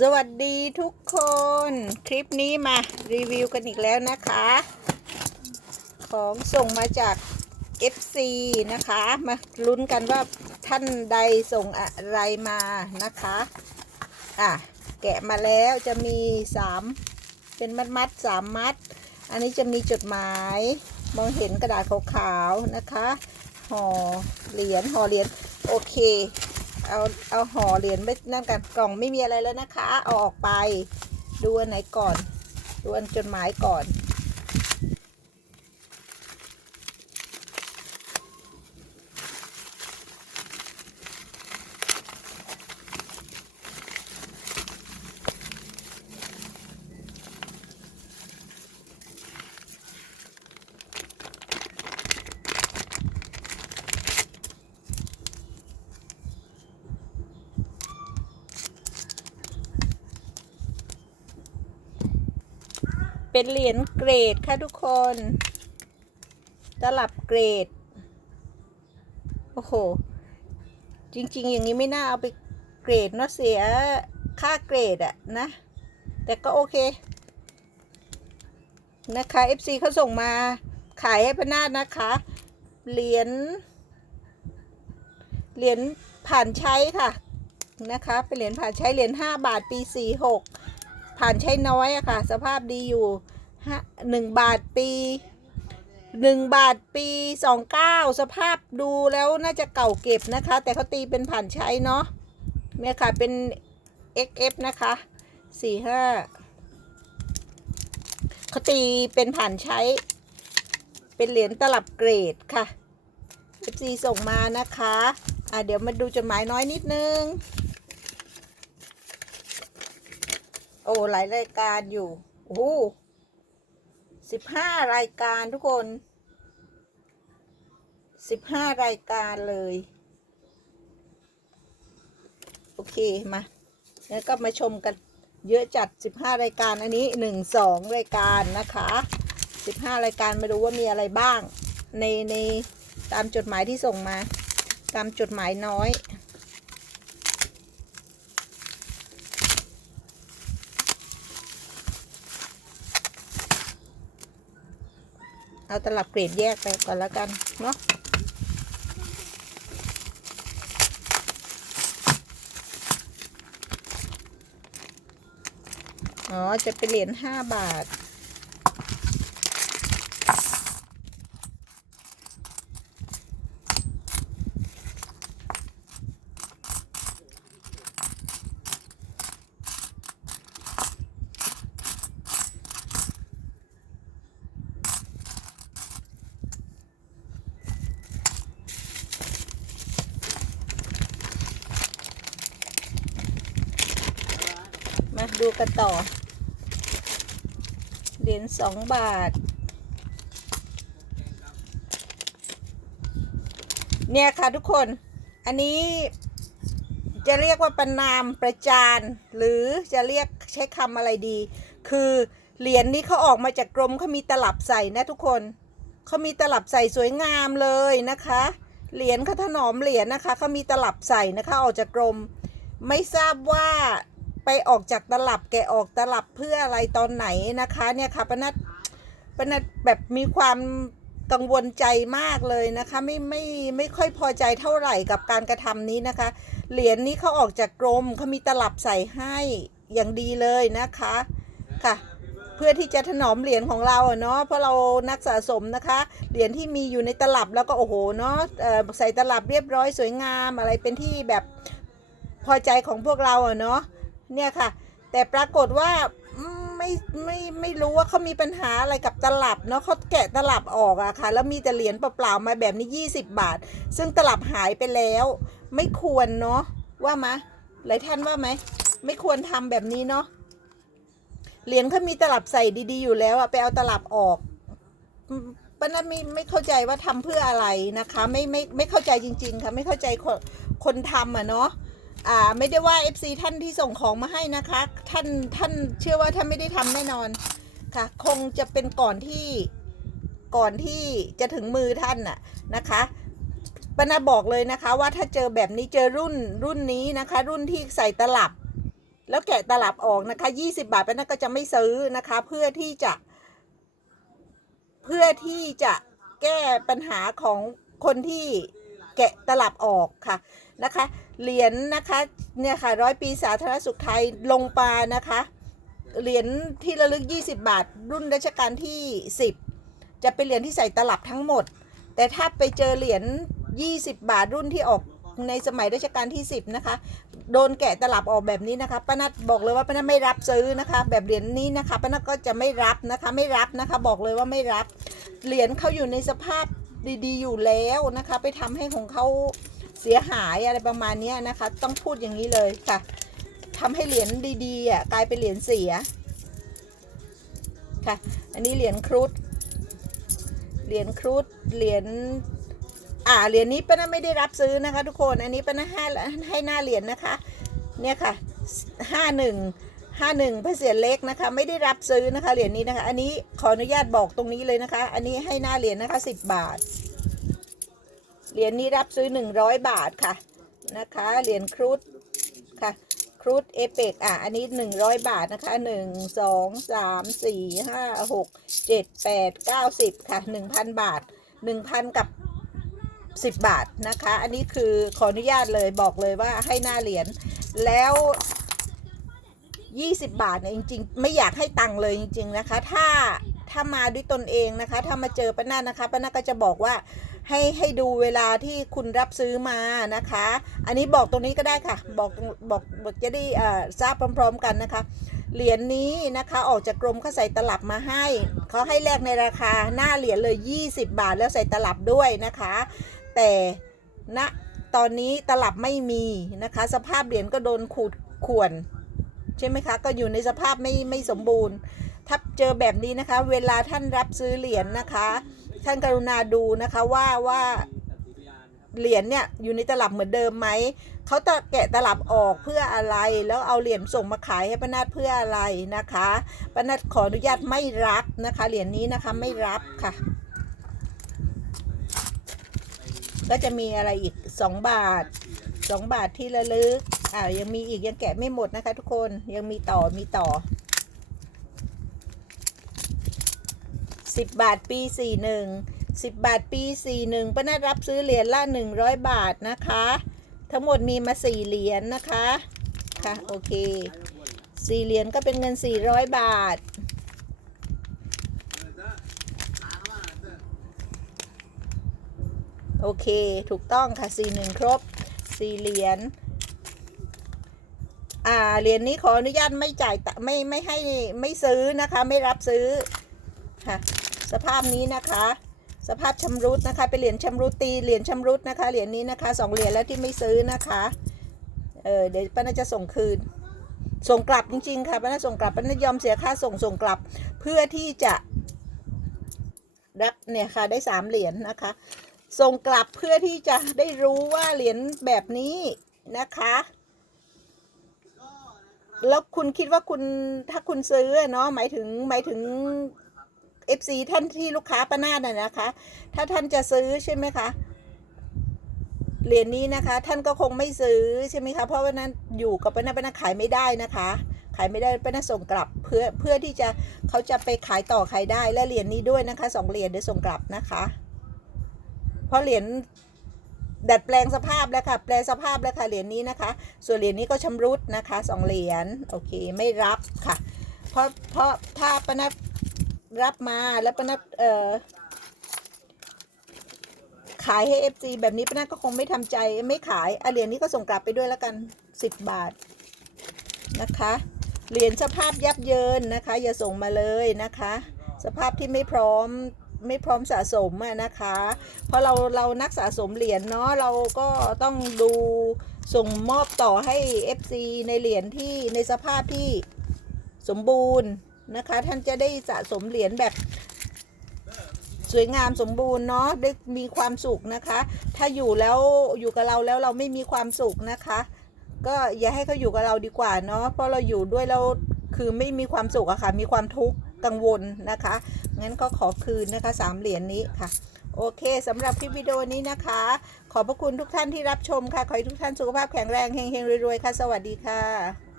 สวัสดีทุกคน คลิปนี้มารีวิวกันอีกแล้วนะคะ ของส่งมาจาก FC นะคะ มาลุ้นกันว่าท่านใดส่งอะไรมานะคะ อะ แกะมาแล้วจะมี 3 เป็นมัดมัดสามมัด อันนี้จะมีจดหมาย มองเห็นกระดาษขาวๆนะคะห่อเหรียญห่อเหรียญโอเค เอาเอาห่อเหรียญไม่นั่นกันกล่องไม่มีอะไรแล้วนะคะ เอาออกไป ดูอันไหนก่อน ดูอันจดหมายก่อน เป็นเหรียญเกรดค่ะทุกคน ตลับเกรด โอ้โห จริง ๆ อย่างนี้ไม่น่าเอาไปเกรดเนาะเสียค่าเกรดอะนะ แต่ก็โอเค นะคะ FC เขาส่งมาขายให้พนาดนะคะ เหรียญ เหรียญผ่านใช้ค่ะ นะคะ เป็นเหรียญผ่านใช้เหรียญ5บาทปี 46 ผ่านใช้น้อยอะค่ะ สภาพดีอยู่ฮะหนึ่งบาทปีหนึ่งบาทปีสองเก้าสภาพดูแล้วน่าจะเก่าเก็บนะคะ แต่เขาตีเป็นผ่านใช้เนาะเนี่ยค่ะเป็น XF นะคะสี่ห้าเขาตีเป็นผ่านใช้ เป็นเหรียญตลับเกรดค่ะ FC ส่งมานะคะ อะเดี๋ยวมาดูจดหมายน้อยนิดนึง โอ้หลายรายการอยู่โอ้สิบห้ารายการทุกคนสิบห้ารายการเลย โอเค มา แล้วก็มาชมกันเยอะจัดสิบห้ารายการอันนี้หนึ่งสองรายการนะคะสิบห้ารายการไม่รู้ว่ามีอะไรบ้าง ในในตามจดหมายที่ส่งมา ตามจดหมายน้อย เอาตลับเกรดแยกไปก่อนแล้วกันเนาะอ๋อ จะเป็นเหรียญห้าบาท ดูกันต่อ เหรียญสองบาท เนี่ยค่ะทุกคน อันนี้จะเรียกว่าประนามประจาน หรือจะเรียกใช้คำอะไรดี คือเหรียญนี้เขาออกมาจากกรมเขามีตลับใส่นะทุกคนเขามีตลับใส่สวยงามเลยนะคะ เหรียญเขาถนอมเหรียญนะคะเขามีตลับใส่นะคะออกจากกรม ไม่ทราบว่า ไปออกจากตลับแกออกตลับเพื่ออะไรตอนไหนนะคะเนี่ยค่ะปนัดปนัดแบบมีความกังวลใจมากเลยนะคะไม่ไม่ไม่ค่อยพอใจเท่าไหร่กับการกระทำนี้นะคะ เหรียญนี้เขาออกจากกรมเขามีตลับใส่ให้อย่างดีเลยนะคะค่ะ เพื่อที่จะถนอมเหรียญของเราอะเนาะเพราะเรานักสะสมนะคะ เหรียญที่มีอยู่ในตลับแล้วก็โอ้โหเนาะเอ่อใส่ตลับเรียบร้อยสวยงามอะไรเป็นที่แบบพอใจของพวกเราอะเนาะ เนี่ยค่ะ แต่ปรากฏว่าไม่ไม่ไม่รู้ว่าเขามีปัญหาอะไรกับตลับเนาะเขาแกะตลับออกอะค่ะ แล้วมีแต่เหรียญเปล่าๆมาแบบนี้ 20 บาท ซึ่งตลับหายไปแล้ว ไม่ควรเนาะว่ามะหลายท่านว่าไหมไม่ควรทำแบบนี้เนาะเหรียญเขามีตลับใส่ดีๆอยู่แล้วอะไปเอาตลับออกป้านัทไม่ไม่เข้าใจว่าทำเพื่ออะไรนะคะ ไม่ไม่ไม่เข้าใจจริง ๆ ค่ะ ไม่เข้าใจคนคนทำอะเนาะ อ่าไม่ได้ว่า FC ท่านที่ส่งของมาให้นะคะ ท่านท่านเชื่อว่าท่านไม่ได้ทำแน่นอนค่ะ คงจะเป็นก่อนที่ก่อนที่จะถึงมือท่านน่ะนะคะปนาบอกเลยนะคะว่าถ้าเจอแบบนี้เจอรุ่นรุ่นนี้นะคะ รุ่นที่ใส่ตลับ แล้วแกะตลับออกนะคะ 20 บาทป้าก็จะไม่ซื้อนะคะ เพื่อที่จะ เพื่อที่จะแก้ปัญหาของคนที่แกะตลับออกค่ะนะคะเหรียญนะคะเนี่ยค่ะร้อยปีสาธารณสุขไทยลงปลานะคะ เหรียญที่ระลึก 20 บาท รุ่นรัชกาลที่ 10 จะเป็นเหรียญที่ใส่ตลับทั้งหมด แต่ถ้าไปเจอเหรียญ 20 บาทรุ่นที่ออกในสมัยรัชกาลที่ 10 นะคะ โดนแกะตลับออกแบบนี้นะคะป้านัทบอกเลยว่าป้านัทไม่รับซื้อนะคะ แบบเหรียญนี้นะคะป้านัทก็จะไม่รับนะคะไม่รับนะคะ บอกเลยว่าไม่รับ เหรียญเขาอยู่ในสภาพดีๆ อยู่แล้วนะคะ ไปทำให้ของเขา เสียหายอะไรประมาณนี้นะคะ ต้องพูดอย่างนี้เลยค่ะทำให้เหรียญดีๆอะกลายเป็นเหรียญเสียค่ะ อันนี้เหรียญครุฑเหรียญครุฑเหรียญอ่าเหรียญนี้ป้านะไม่ได้รับซื้อนะคะ ทุกคนอันนี้ป้านะให้ให้หน้าเหรียญนะคะ เนี่ยค่ะห้าหนึ่งห้าหนึ่งพระเศียรเล็กนะคะ ไม่ได้รับซื้อนะคะเหรียญนี้นะคะ อันนี้ขออนุญาตบอกตรงนี้เลยนะคะ อันนี้ให้หน้าเหรียญนะคะสิบบาท เหรียญนี้รับซื้อหนึ่งร้อยบาทค่ะนะคะ เหรียญครุฑค่ะ ครุฑเอเปกอะ อันนี้หนึ่งร้อยบาทนะคะหนึ่งสองสามสี่ห้าหกเจ็ดแปดเก้าสิบค่ะหนึ่งพันบาทหนึ่งพันกับสิบบาทนะคะ อันนี้คือขออนุญาตเลยบอกเลยว่าให้หน้าเหรียญแล้ว20 บาทเนี่ยจริง ๆ ไม่อยากให้ตังค์เลยจริง ๆ นะคะ ถ้า ถ้ามาด้วยตนเองนะคะ ถ้ามาเจอป้านานะคะป้านาก็จะบอกว่าให้ให้ดูเวลาที่คุณรับซื้อมานะคะ อันนี้บอกตรงนี้ก็ได้ค่ะ บอกบอกบอกจะได้อ่าทราบพร้อม ๆ กันนะคะ เหรียญนี้นะคะออกจากกรมเขาใส่ตลับมาให้เขาให้แลกในราคาหน้าเหรียญเลย 20 บาทแล้วใส่ตลับด้วยนะคะ แต่ณตอนนี้ตลับไม่มีนะคะ สภาพเหรียญก็โดนขูดข่วน ใช่ไหมคะ ก็อยู่ในสภาพไม่ไม่สมบูรณ์ ถ้าเจอแบบนี้นะคะ เวลาท่านรับซื้อเหรียญนะคะ ท่านกรุณาดูนะคะว่าว่าเหรียญเนี่ยอยู่ในตลับเหมือนเดิมไหม เขาจะแกะตลับออกเพื่ออะไร แล้วเอาเหรียญส่งมาขายให้ป้านาฏเพื่ออะไรนะคะป้านาฏขออนุญาตไม่รับนะคะ เหรียญนี้นะคะไม่รับค่ะ ก็จะมีอะไรอีก2บาท2บาทที่ระลึกอ่ายังมีอีกยังแกะไม่หมดนะคะ ทุกคนยังมีต่อมีต่อ 10บาทปี41 10บาทปี41ป้านาฏรับซื้อเหรียญละ100บาทนะคะ ทั้งหมดมีมา4เหรียญนะคะ ค่ะ โอเค4เหรียญก็เป็นเงิน400บาทโอเค ถูกต้องค่ะ41ครบ4เหรียญ อ่า เหรียญนี้ขออนุญาตไม่จ่าย ไม่ ไม่ให้ ไม่ซื้อนะคะ ไม่รับซื้อ สภาพนี้นะคะ สภาพชำรุดนะคะ เป็นเหรียญชำรุดตีเหรียญชำรุดนะคะ เหรียญนี้นะคะสองเหรียญแล้วที่ไม่ซื้อนะคะ เออเดี๋ยวป้าน่าจะส่งคืน ส่งกลับจริงๆค่ะป้าน่าส่งกลับป้าน่ายอมเสียค่าส่งส่งกลับ เพื่อที่จะรับเนี่ยค่ะได้สามเหรียญนะคะ ส่งกลับเพื่อที่จะได้รู้ว่าเหรียญแบบนี้นะคะแล้วคุณคิดว่าคุณถ้าคุณซื้อเนาะหมายถึงหมายถึง FC ท่านที่ลูกค้าป้านาดน่ะนะคะ ถ้าท่านจะซื้อใช่ไหมคะเหรียญนี้นะคะ ท่านก็คงไม่ซื้อใช่ไหมคะเพราะว่านั้นอยู่กับป้านาป้านาขายไม่ได้นะคะ ขายไม่ได้ป้านาส่งกลับเพื่อเพื่อที่จะเขาจะไปขายต่อขายได้และเหรียญนี้ด้วยนะคะสองเหรียญเดี๋ยวส่งกลับนะคะ เพราะเหรียญดัดแปลงสภาพแล้วค่ะ แปลสภาพแล้วค่ะเหรียญนี้นะคะ ส่วนเหรียญนี้ก็ชำรุดนะคะสองเหรียญโอเคไม่รับค่ะ เพราะเพราะถ้าปนัด รับมาแล้วปนัดเอ่อขายให้ FC แบบนี้ปนัดก็คงไม่ทำใจไม่ขายอเหรียญนี้ก็ส่งกลับไปด้วยแล้วกัน10บาทนะคะเหรียญสภาพยับเยินนะคะ อย่าส่งมาเลยนะคะ สภาพที่ไม่พร้อมไม่พร้อมสะสมอะนะคะ เพราะเราเรานักสะสมเหรียญเนาะเราก็ต้องดูส่งมอบต่อให้ FC ในเหรียญที่ในสภาพที่สมบูรณ์ นะคะ ท่านจะได้สะสมเหรียญแบบสวยงามสมบูรณ์เนาะได้มีความสุขนะคะ ถ้าอยู่แล้วอยู่กับเราแล้วเราไม่มีความสุขนะคะ ก็อย่าให้เขาอยู่กับเราดีกว่าเนาะเพราะเราอยู่ด้วยเราคือไม่มีความสุขอะค่ะ มีความทุกข์กังวลนะคะ งั้นก็ขอคืนนะคะสามเหรียญนี้ค่ะ โอเคสำหรับคลิปวิดีโอนี้นะคะ ขอบพระคุณทุกท่านที่รับชมค่ะ ขอให้ทุกท่านสุขภาพแข็งแรงเฮงๆรวยๆค่ะ สวัสดีค่ะ